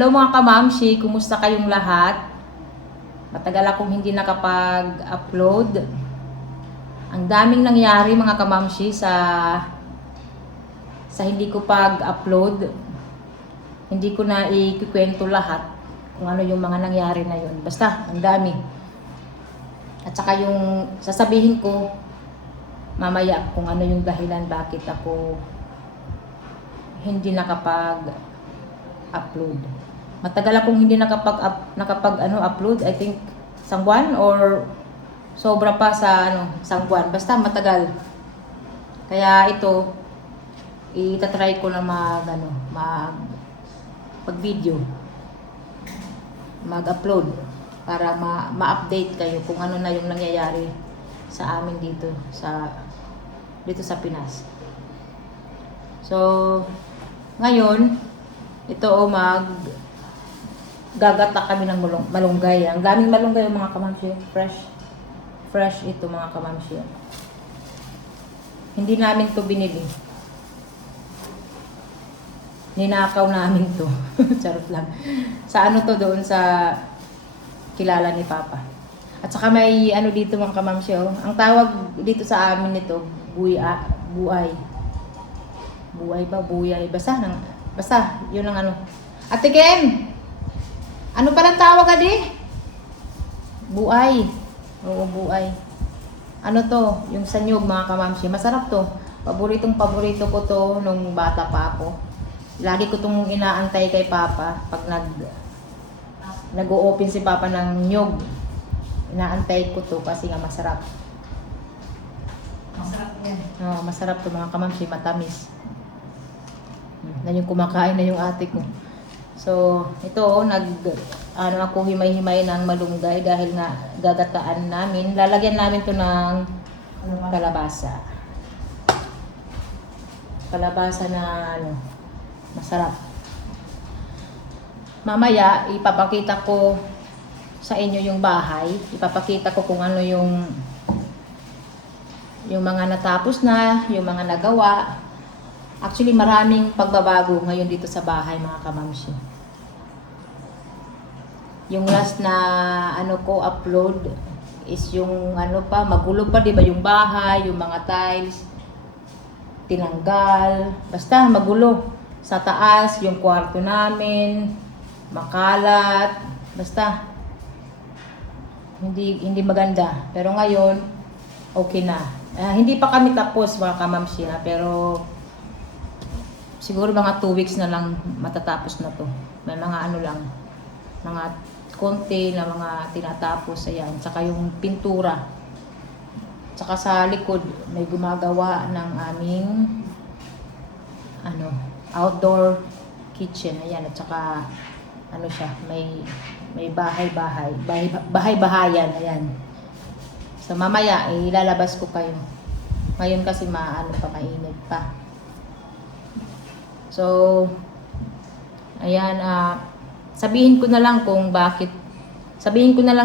Hello mga kamamshi, kumusta kayong lahat? Matagal akong hindi nakapag-upload. Ang daming nangyari mga kamamshi sa hindi ko pag-upload. Hindi ko na ikikwento lahat kung ano yung mga nangyari na yun. Basta, ang dami. At saka yung sasabihin ko mamaya kung ano yung dahilan bakit ako hindi nakapag-upload. Matagal akong hindi nakapag-upload. I think isang buwan or sobra pa sa isang buwan. Basta matagal. Kaya ito itatry ko na pag-video, mag-upload para ma-update kayo kung ano na yung nangyayari sa amin dito sa Pinas. So, ngayon ito gagata kami ng malunggay. Ang daming malunggay mga kamamshi. Fresh ito mga kamamshi. Hindi namin to binili. Ninakaw namin to. Charot lang. Sa to doon sa kilala ni Papa. At saka may dito mga kamamshi. Ang tawag dito sa amin nito, buay. Buay ba? Buyay. Basta, yun ang Ate Ken! Ano palang tawag Buay. Oo, buay. To? Yung sanyog mga kamamshi. Masarap to. Paborito ko to nung bata pa ako. Lagi ko tong inaantay kay Papa pag nag-o-open si Papa ng nyog. Inaantay ko to kasi nga masarap. Masarap yan. Oo, masarap to mga kamamshi. Matamis. Na yung kumakain na yung ate ko. So, ito ako himay-himay ng malunggay dahil nga gagataan namin. Lalagyan namin to ng kalabasa. Kalabasa na masarap. Mamaya ipapakita ko sa inyo yung bahay. Ipapakita ko kung ano yung mga natapos na, yung mga nagawa. Actually, maraming pagbabago ngayon dito sa bahay, mga kamamshi. Yung last na ko upload is yung magulo pa, di ba? Yung bahay, yung mga tiles, tinanggal. Basta magulo. Sa taas, yung kwarto namin, makalat. Basta, hindi maganda. Pero ngayon, okay na. Hindi pa kami tapos, mga kamamshi, pero siguro mga 2 weeks na lang matatapos na to. May mga lang, mga konti na mga tinatapos. Ayan. Tsaka yung pintura. Tsaka sa likod, may gumagawa ng aming outdoor kitchen. Ayan. At tsaka siya, may bahay-bahayan. Ayan. So mamaya, ilalabas ko kayo. Ngayon kasi mainit pa. So, ayan, sabihin ko na lang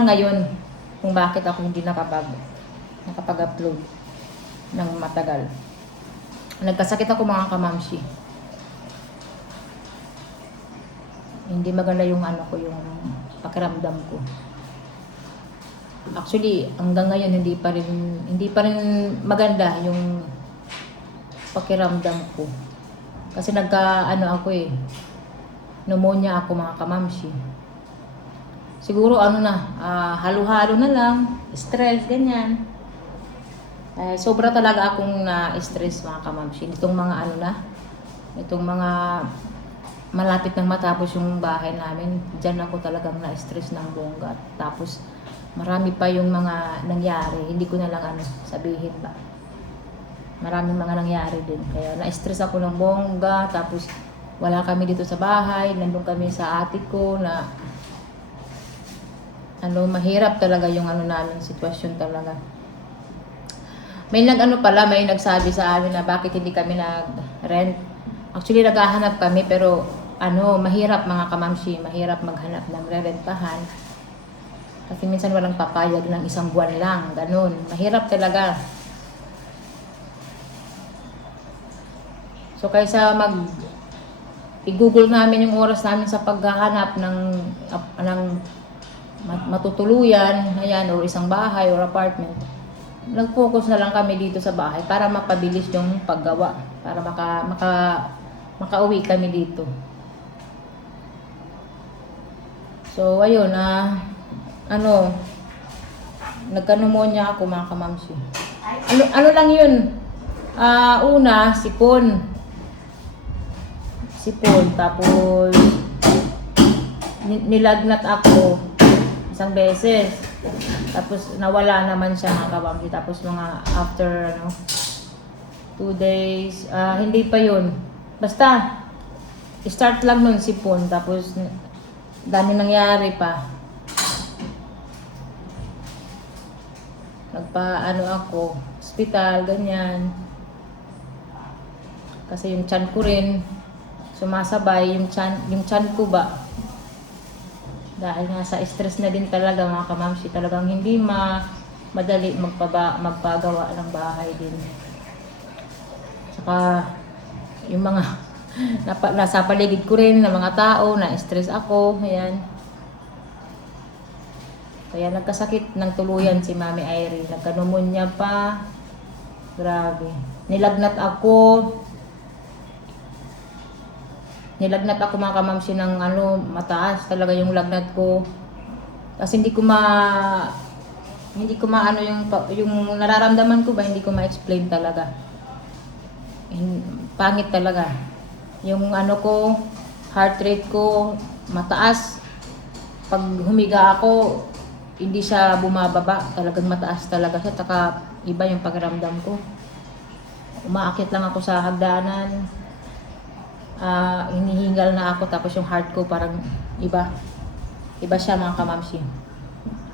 ngayon kung bakit ako hindi nakapag-upload ng matagal. Nagkasakit ako mga kamamshi. Hindi maganda yung yung pakiramdam ko. Actually, hanggang ngayon hindi pa rin maganda yung pakiramdam ko. Kasi pneumonia ako mga kamamshi. Siguro halo-halo na lang, stress, ganyan. Sobra talaga akong na-stress mga kamamshi. Itong mga itong mga malapit nang matapos yung bahay namin, dyan ako talagang na-stress ng bongga. Tapos marami pa yung mga nangyari, hindi ko na lang sabihin ba. Maraming mga nangyari din. Kaya na-stress ako ng bongga. Tapos wala kami dito sa bahay. Nandun kami sa ate ko na mahirap talaga yung namin sitwasyon talaga. May may nagsabi sa amin na bakit hindi kami nag-rent. Actually naghahanap kami pero mahirap mga kamamshi. Mahirap maghanap ng re-rentahan. Kasi minsan walang papayag ng 1 buwan lang. Ganun. Mahirap talaga. So kaysa i-google namin yung oras namin sa paghahanap ng matutuluyan, ayan, o isang bahay or apartment. Nag-focus na lang kami dito sa bahay para mapabilis yung paggawa, para makauwi kami dito. So, ayun, nagka-pneumonia ako mga kamamsi. Ano lang yun? Una, sipon. Tapos nilagnat ako isang beses. Tapos nawala naman siya mga kamamsi. Tapos mga after 2 days, hindi pa yun. Basta, start lang nun sipon. Tapos dami nangyari pa. Ako, hospital, ganyan. Kasi yung tiyan ko rin, sumasabay, yung tiyan ko ba. Dahil nga sa stress na din talaga mga kamamsi, talagang hindi madali magpagawa ng bahay din. Saka, yung mga nasa paligid ko rin ng mga tao, na-stress ako, ayan. Kaya nagkasakit ng tuluyan si Mami Irene. Nagka-pneumonia pa. Grabe. Nilagnat ako mga kamamsi ng mataas talaga yung lagnat ko. Kasi hindi ko yung nararamdaman ko ba, hindi ko ma-explain talaga. Pangit talaga. Yung heart rate ko mataas. Pag humiga ako, hindi siya bumababa, talagang mataas talaga siya, taka iba yung pakiramdam ko. Umaakit lang ako sa hagdanan, hinihingal na ako, tapos yung heart ko parang iba siya mga kamamsi.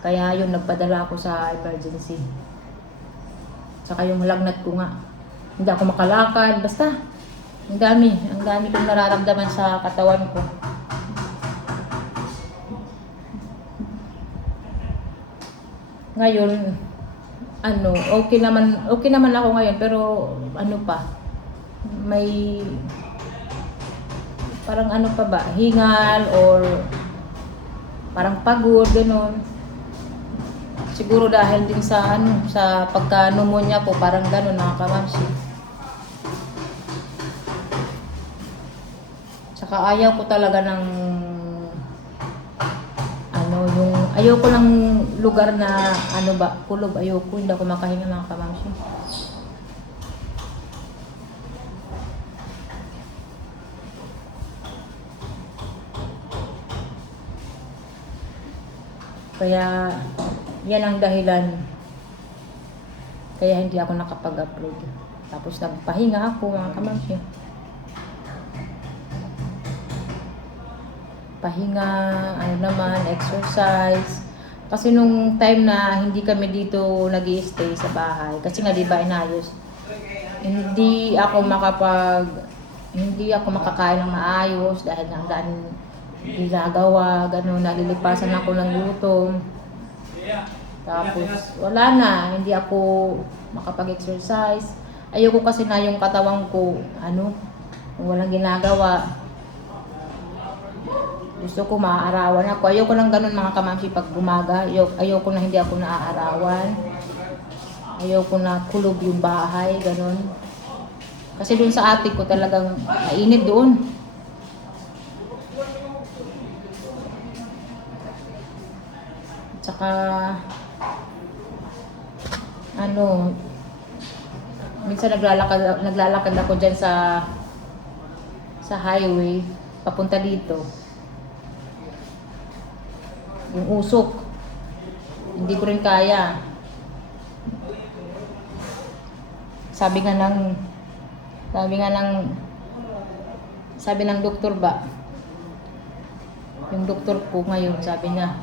Kaya yun, nagpadala ako sa emergency. Saka yung lagnat ko nga, hindi ako makalakad, basta ang dami kong nararamdaman sa katawan ko. Ngayon, okay naman ako ngayon, pero may parang pa ba, hingal or parang pagod, gano'n. Siguro dahil din sa pagka-pneumonia ko, parang gano'n mga kamamsi. Tsaka ayaw ko talaga ng ayoko ng lugar na kulob, ayoko, hindi ako makahinga mga kamamsi. Kaya yan ang dahilan kaya hindi ako nakapag-upload. Tapos nagpahinga ako mga kamamsi. Pahinga, exercise. Kasi nung time na hindi kami dito nag-i-stay sa bahay, kasi nga di ba inayos, hindi ako makakain ng maayos dahil ang daming ginagawa, gano'n, nalilipasan ako ng gutom. Tapos wala na, hindi ako makapag-exercise. Ayoko kasi na yung katawan ko, walang ginagawa. Gusto ko maaarawan ako. Ayoko lang ganun mga kamamsi pag gumaga. Ayoko na hindi ako naaarawan. Ayoko na kulob yung bahay, ganun. Kasi doon sa ate ko talagang mainit doon. Tsaka minsan naglalakad ako dyan sa highway papunta dito. Yung usok, hindi ko rin kaya. Sabi ng doktor ba, yung doktor ko ngayon, sabi niya,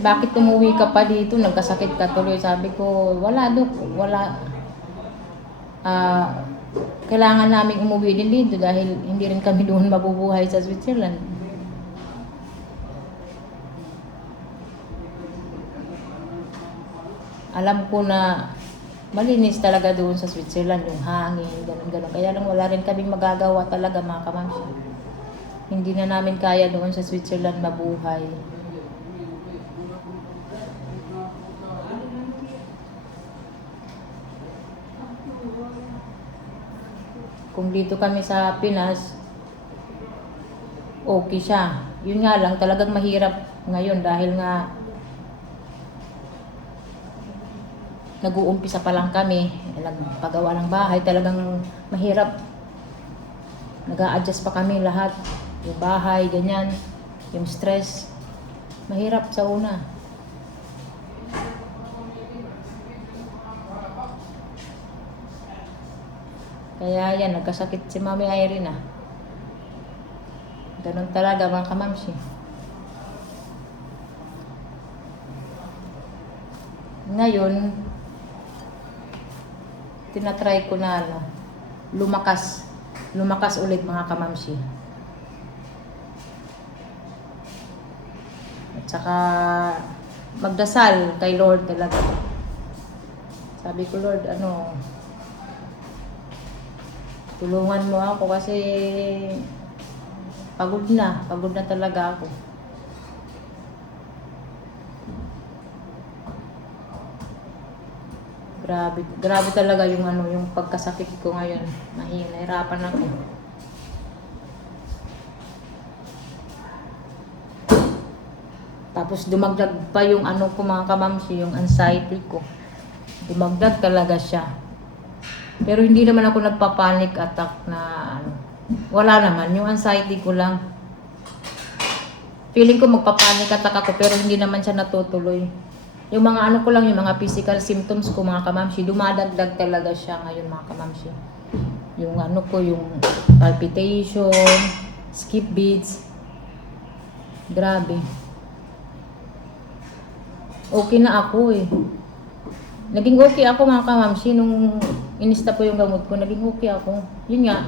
bakit umuwi ka pa dito, nagkasakit ka tuloy? Sabi ko, wala dok, wala. Kailangan namin umuwi din dito dahil hindi rin kami doon mabubuhay sa Switzerland. Alam ko na Malinis talaga doon sa Switzerland, yung hangin, ganun-ganun. Kaya lang wala rin kaming magagawa talaga mga kamamsi. Hindi na namin kaya doon sa Switzerland mabuhay. Kung dito kami sa Pinas, okay siya. Yun nga lang, talagang mahirap ngayon dahil nga nag-uumpisa pa lang kami, nagpagawa ng bahay, talagang mahirap. Nag-a-adjust pa kami lahat. Yung bahay, ganyan. Yung stress. Mahirap sa una. Kaya yan, nagkasakit si Mami Irene ah. Ganun talaga mga kamamsi. Ngayon, tinatry ko na lumakas ulit mga kamamsi. At saka magdasal kay Lord talaga. Sabi ko, Lord, tulungan mo ako kasi pagod na talaga ako. Grabe talaga yung pagkasakit ko ngayon. Nahihirapan ako. Tapos dumagdag pa yung ko mga kamamsi, yung anxiety ko. Dumagdag talaga siya. Pero hindi naman ako nagpa-panic attack na wala naman. Yung anxiety ko lang. Feeling ko magpa-panic attack ako pero hindi naman siya natutuloy. Yung mga ko lang, yung mga physical symptoms ko mga kamamsi, dumadagdag talaga siya ngayon mga kamamsi. Yung yung palpitation, skip beats. Grabe. Okay na ako eh. Naging okay ako mga kamamsi nung inista po yung gamot ko. Naging okay ako. Yun nga.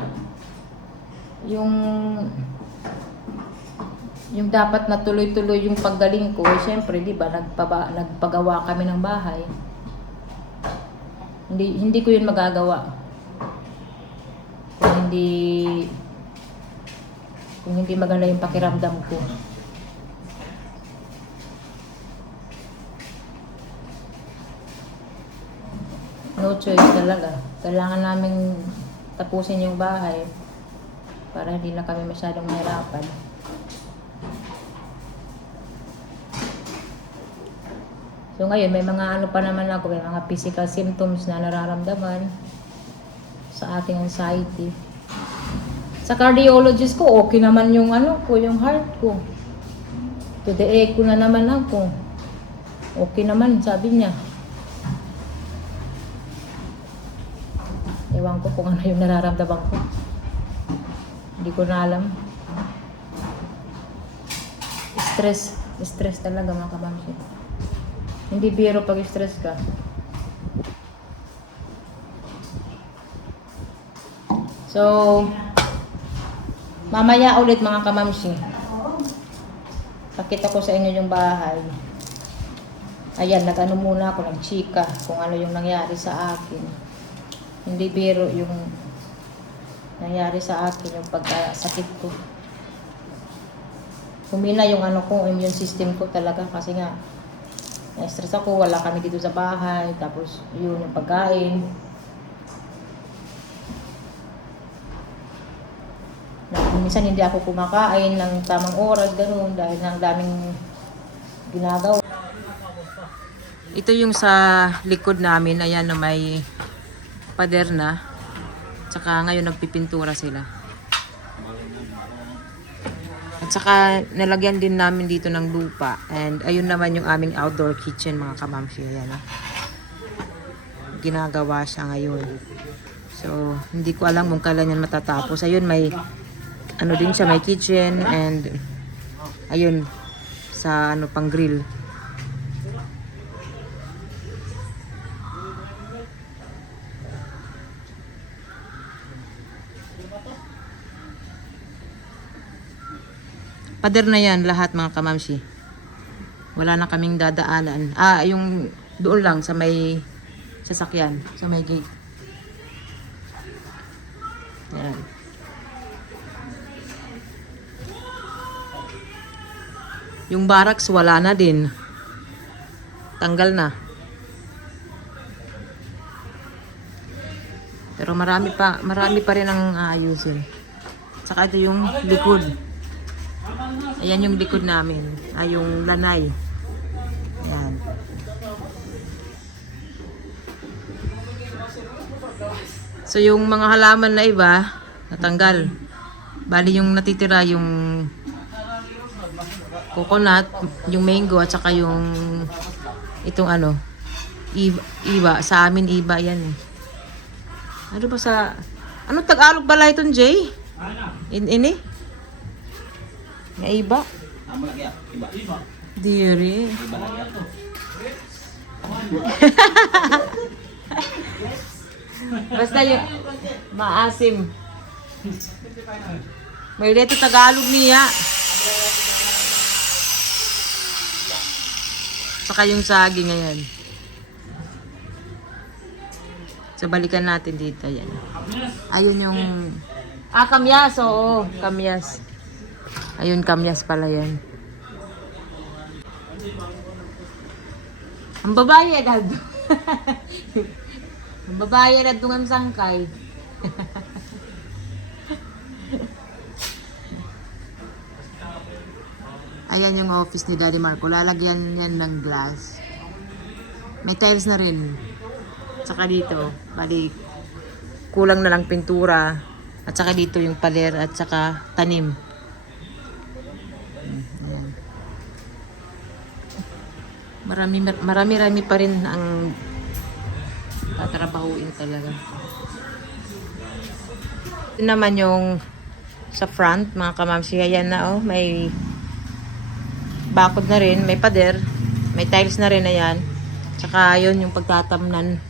Yung dapat na tuloy-tuloy yung paggaling ko. Siyempre, di ba, nagpagawa kami ng bahay. Hindi ko yun magagawa. Kung hindi maganda yung pakiramdam ko. No choice talaga. Kailangan namin tapusin yung bahay para hindi na kami masyadong mahirapan. So ngayon, may mga pa naman ako, may mga physical symptoms na nararamdaman sa ating anxiety. Sa cardiologist ko, okay naman yung yung heart ko. To the echo na naman ako. Okay naman, sabi niya. Ewan ko kung ano yung nararamdaman ko. Hindi ko na alam. Stress talaga mga kabamsi. Hindi biro pag stress ka. So, mamaya ulit mga kamamsi. Pakita ko sa inyo yung bahay. Ayan, muna ako, nagchika kung ano yung nangyari sa akin. Hindi biro yung nangyari sa akin, yung pagkasakit ko. Humina yung immune system ko talaga kasi nga na-stress ako, wala kami dito sa bahay, tapos yun yung pagkain. Minsan hindi ako kumakain ng tamang oras, gano'n, dahil ng daming ginagawa. Ito yung sa likod namin, ayan na may pader na. Tsaka ngayon nagpipintura sila. At saka nalagyan din namin dito ng lupa. And ayun naman yung aming outdoor kitchen mga kamamsi. Ayan, ginagawa siya ngayon. So hindi ko alam kung kailan yan matatapos. Ayun may din siya, may kitchen. And ayun sa pang grill. Pader na yan lahat mga kamamsi. Wala na kaming dadaanan. Yung doon lang sa may sasakyan sa may gate. Ayan. Yung barracks wala na din. Tanggal na. Pero marami pa rin ang aayusin. Saka ito yung likod. Ayan yung likod namin. Ay, yung lanay. Ayan. So yung mga halaman na iba, natanggal. Bali yung natitira yung coconut, yung mango at saka yung itong ano, iba. Sa amin iba yan eh. Ano ba sa... Ano Tagalog bala itong Jay? Ini? Nga iba? Iba. Diri. Basta yung maasim. May dito Tagalog niya. Saka yung saging ngayon. So, balikan natin dito. Yan. Ayun yung... kamyas. Oo, kamyas. Ayun, kamyas pala yan. Ang babae agad. Ang babae agad tungang sangkay. Ayan yung office ni Daddy Marco. Lalagyan yan ng glass. May tiles na rin. Saka dito, balik, kulang na lang pintura. At saka dito yung paler at saka tanim. Ayan. Marami pa rin ang tatrabahuin talaga. Ito naman yung sa front, mga kamamsi. Ayan na oh, may bakod na rin, may pader, may tiles na rin, ayan. Tsaka yun yung pagtataniman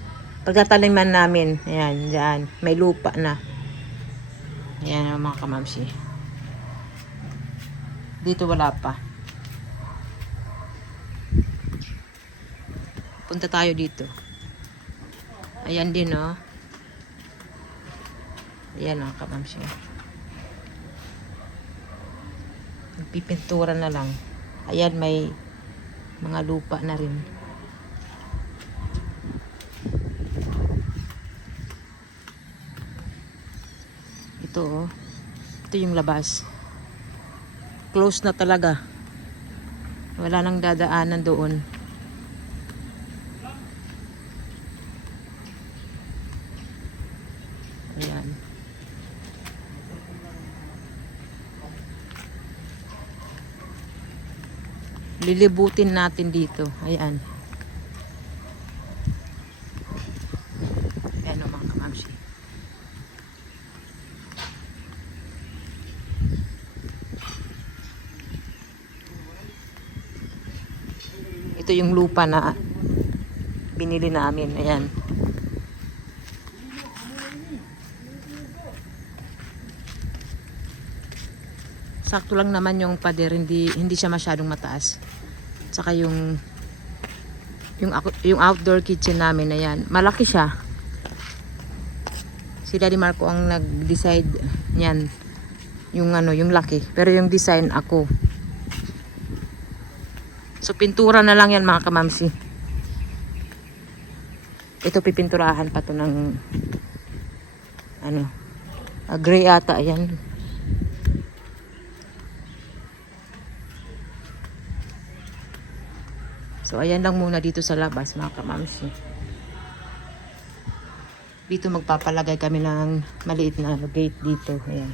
namin. Ayan, dyan. May lupa na. Ayan ang mga kamamsi. Dito wala pa. Punta tayo dito. Ayan din, oh. Ayan ang kamamsi. Pipintura na lang. Ayan, may mga lupa na rin. Ito, oh. Ito yung labas. Close na talaga. Wala nang dadaanan doon. Ayan. Lilibutin natin dito. Ayan. Ayan o mga kamamsi. Ito yung lupa na binili namin. Ayan. Sakto lang naman yung pader, hindi siya masyadong mataas. Saka yung outdoor kitchen namin, ayan, malaki siya. Si Daddy Marco ang nag-decide niyan. Yung laki, pero yung design ako. So pintura na lang yan mga kamamsi. Ito pipinturahan pa to ng gray ata, ayan. So, ayan lang muna dito sa labas, mga kamamsi. Dito magpapalagay kami ng maliit na gate dito. Ayan.